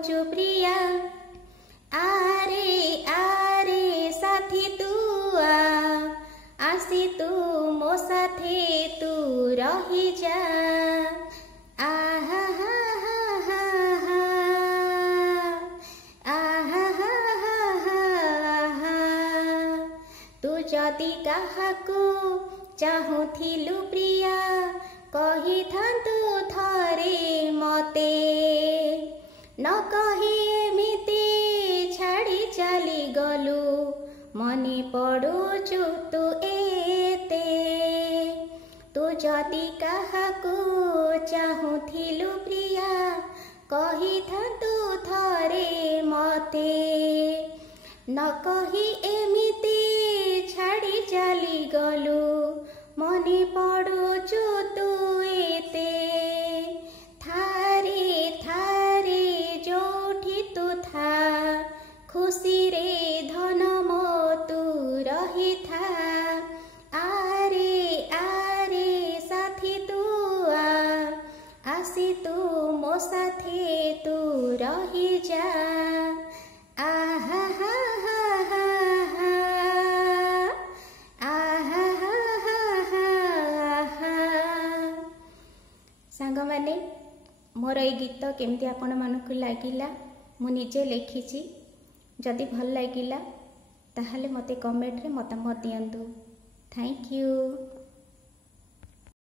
पड़ुचु प्रिया आरे आरे साथी तू आसी तू मो साथे तू रही जा आहा हा हा हा आहा हा हा तू जदि काहाकू चाहुथिलु प्रिया कही थांतु थरे मते न कही एमिति छाड़ी चली गलु मने पड़ुचु तू एते तू जदि काहाकू चाहुथिलु प्रिया कही थांतु थरे मते न कही एमिति छाड़ी चली गलु मने पड़ुचु तू एते थारे थारे जोठी तू था खुशी रे धन मो तू रही था आरे आरे साथी तू आसी तू मो साथे तू रही जा आहा हा हा हा सांग माने मोर ये गीत केमती आपण मानकु लागिला मु निजे लिखिछि जदि भल लागिला ताहले मते कमेंट रे मतामत दियंतु थैंक यू।